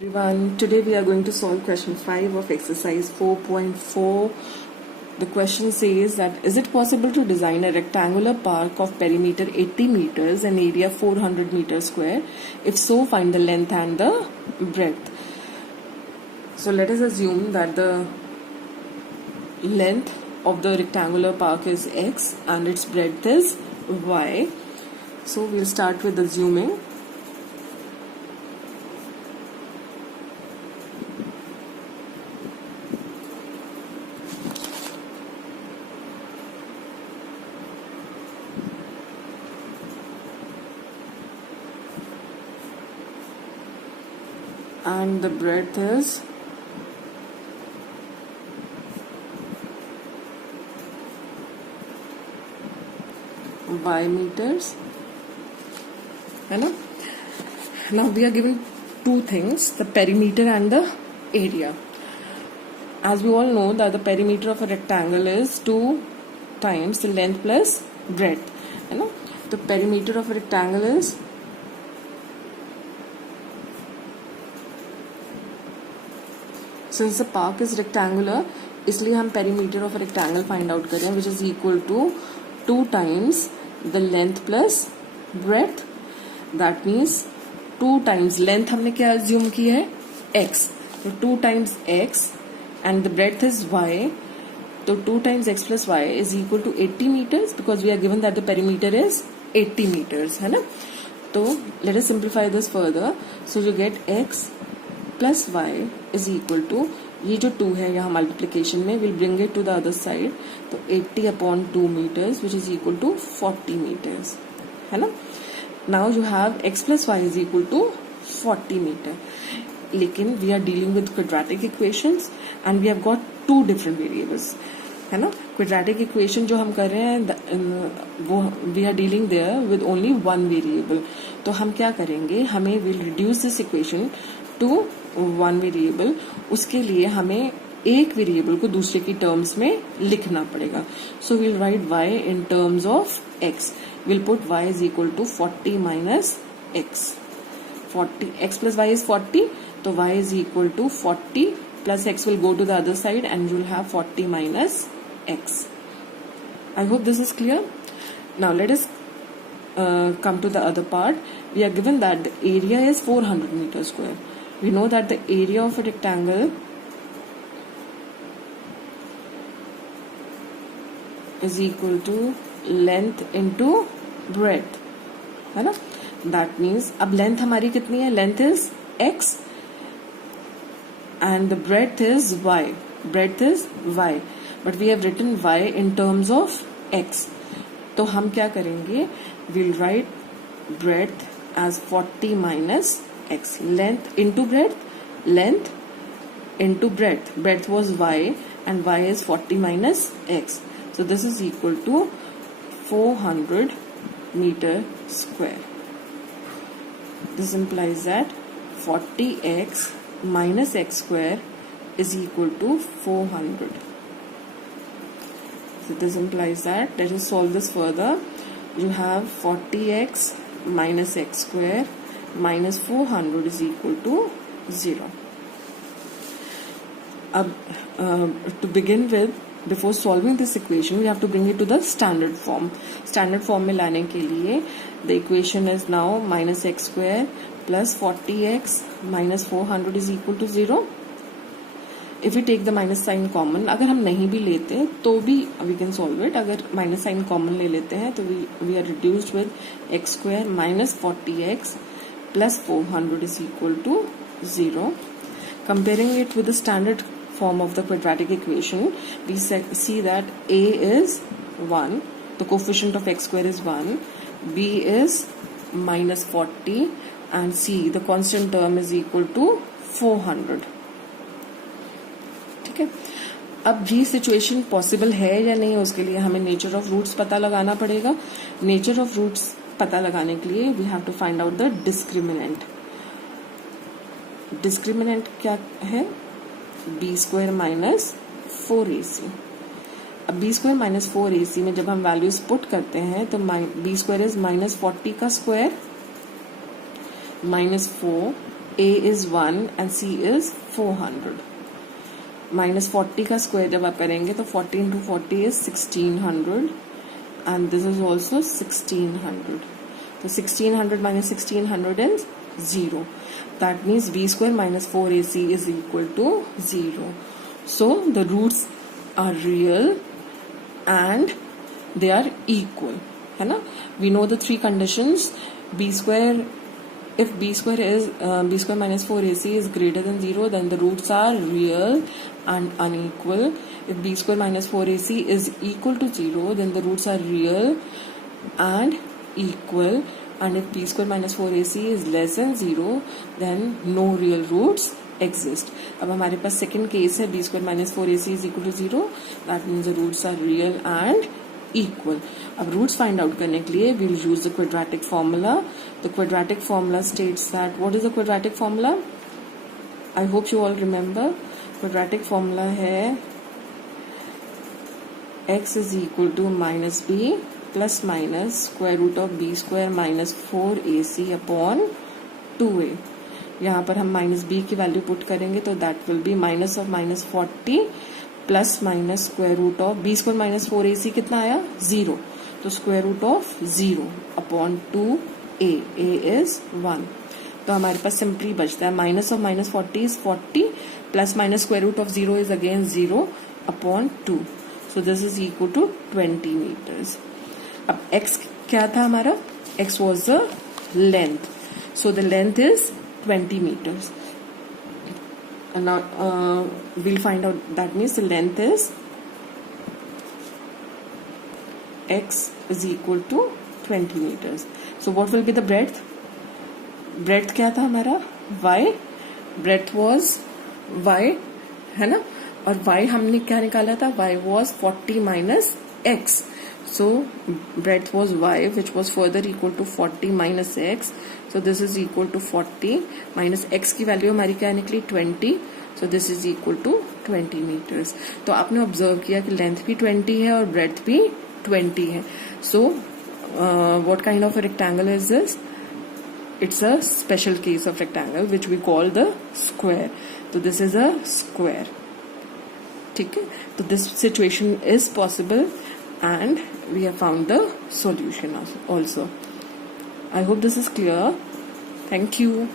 Everyone, today we are going to solve question 5 of exercise 4.4. The question says that is it possible to design a rectangular park of perimeter 80 meters and area 400 meters square? If so, find the length and the breadth. So let us assume that the length of the rectangular park is x and its breadth is y. So we'll start with assuming. And the breadth is y meters. Now we are given two things, the perimeter and the area. As we all know that the perimeter of a rectangle is 2 times the length plus breadth. The perimeter of a rectangle is since the park is rectangular, इसलिए हम perimeter of a rectangle find out करें, which is equal to 2 times the length plus breadth. That means 2 times length हमने क्या assume की है x, तो 2 times x and the breadth is y. So 2 times x plus y is equal to 80 meters because we are given that the perimeter is 80 meters, है ना? तो let us simplify this further. So you get x plus y is equal to, ये जो 2 है यहाँ multiplication में, will bring it to the other side, तो 80 upon 2 metres which is equal to 40 metres, है ना? Now you have x plus y is equal to 40 metre. लेकिन we are dealing with quadratic equations and we have got 2 different variables, है ना? Quadratic equation जो हम कर रहे हैं वो we are dealing there with only 1 variable. तो हम क्या करेंगे, हमें will reduce this equation to 1 variable. उसके लिए हमें एक वेरिएबल को दूसरे की टर्म्स में लिखना पड़ेगा. So will write y in terms of x. Will put y is equal to 40 minus x. 40 x plus y is 40, तो y is equal to 40 plus x will go to the other side and you will have 40 minus x. I hope this is clear. Now let us come to the other part. We are given that the area is 400 meters square. We know that the area of a rectangle is equal to length into breadth, है ना? That means अब length हमारी कितनी है? Length is x and the breadth is y. Breadth is y, but we have written y in terms of x. तो हम क्या करेंगे? We'll write breadth as 40 minus x. Length into breadth, length into breadth. Breadth was y and y is 40 minus x. So this is equal to 400 meter square. This implies that 40x minus x square is equal to 400. So this implies that, let us solve this further. You have 40x minus x square minus 400 is equal to 0. To begin with, before solving this equation, we have to bring it to the standard form. Standard form में लाने के लिए, the equation is now minus x square plus 40x minus 400 is equal to 0. If we take the minus sign common, अगर हम नहीं भी लेते तो भी we can solve it. अगर minus sign common ले लेते हैं तो we are reduced with x square minus 40x plus 400 is equal to 0. Comparing it with the standard form of the quadratic equation, we see that a is 1, the coefficient of x square is 1, b is minus 40 and c, the constant term is equal to 400. ठीक है? अब ये situation possible है या नहीं, उसके लिए हमें नेचर ऑफ रूट्स पता लगाना पड़ेगा. नेचर ऑफ रूट्स पता लगाने के लिए we have to find out the discriminant. Discriminant क्या है? B square minus 4ac. अब बी स्क्वायर माइनस 4ac में जब हम वैल्यूज पुट करते हैं तो बी स्क्वायर इज माइनस 40 का square minus 4 A is 1 and C is 400. Minus 40 का स्क्वायर जब आप करेंगे तो 40 into 40 is 1600 and this is also 1600. So 1600 minus 1600 is 0. That means b square minus 4ac is equal to 0. So the roots are real and they are equal. है ना? We know the three conditions. B square, if b square is b square minus 4ac is greater than 0, then the roots are real and unequal. If b square minus 4ac is equal to 0, then the roots are real and equal. And if b square minus 4ac is less than 0, then no real roots exist. अब हमारे पास second case है b square minus 4ac is equal to 0. That means the roots are real and equal. अब roots find out करने के लिए we'll use the quadratic formula. The quadratic formula states that, what is the quadratic formula? I hope you all remember. Quadratic formula है x is equal to minus b plus minus square root of b square minus 4ac upon 2a. यहाँ पर हम minus b की value put करेंगे तो that will be minus of minus 40 plus minus square root of b square minus 4ac कितना आया 0, तो square root of 0 upon 2a, a is 1. तो हमारे पास सिंपली बचता है minus of minus 40 is 40 plus minus square root of 0 is again 0 upon 2. So this is equal to 20 metres. अब x क्या था हमारा? x was the length. So the length is 20 meters. And now we'll find out, that means the length is x is equal to 20 meters. So what will be the breadth? Breadth क्या था हमारा? y. Breadth was y, है ना? और y हमने क्या निकाला था? y was 40 minus x. So breadth was y, which was further equal to 40 minus x. So this is equal to 40 minus x की वैल्यू हमारी क्या निकली 20. So this is equal to 20 meters. तो आपने ऑब्जर्व किया कि लेंथ भी 20 है और ब्रेड्थ भी 20 है. So what kind of a rectangle is this? It's a special case of rectangle which we call the square. So this is a square. ठीक है? तो this situation is possible and we have found the solution also. I hope this is clear. Thank you.